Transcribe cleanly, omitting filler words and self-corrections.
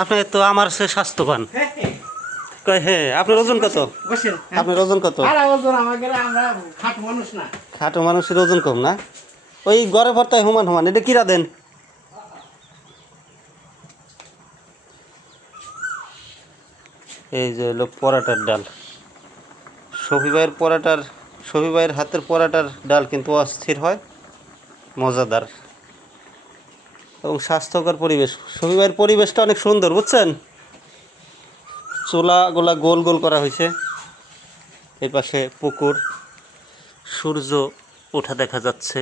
আপনি তো আমার সে স্বাস্থ্যবান। হ্যাঁ, আপনার ওজন কত? আপনার ওজন কত? খাটো মানুষের ওজন কম না? ওই গড়ে ভর্তায় হুমান হুমান, এটা কিরা দেন? এই যে হলো পরাটার ডাল। শফি ভাইয়ের হাতের পরাটার ডাল কিন্তু অস্থির হয়, মজাদার এবং স্বাস্থ্যকর পরিবেশ। শফি ভাইয়ের পরিবেশটা অনেক সুন্দর, বুঝছেন? চুলাগুলা গোল গোল করা হয়েছে, এর পাশে পুকুর, সূর্য ওঠা দেখা যাচ্ছে।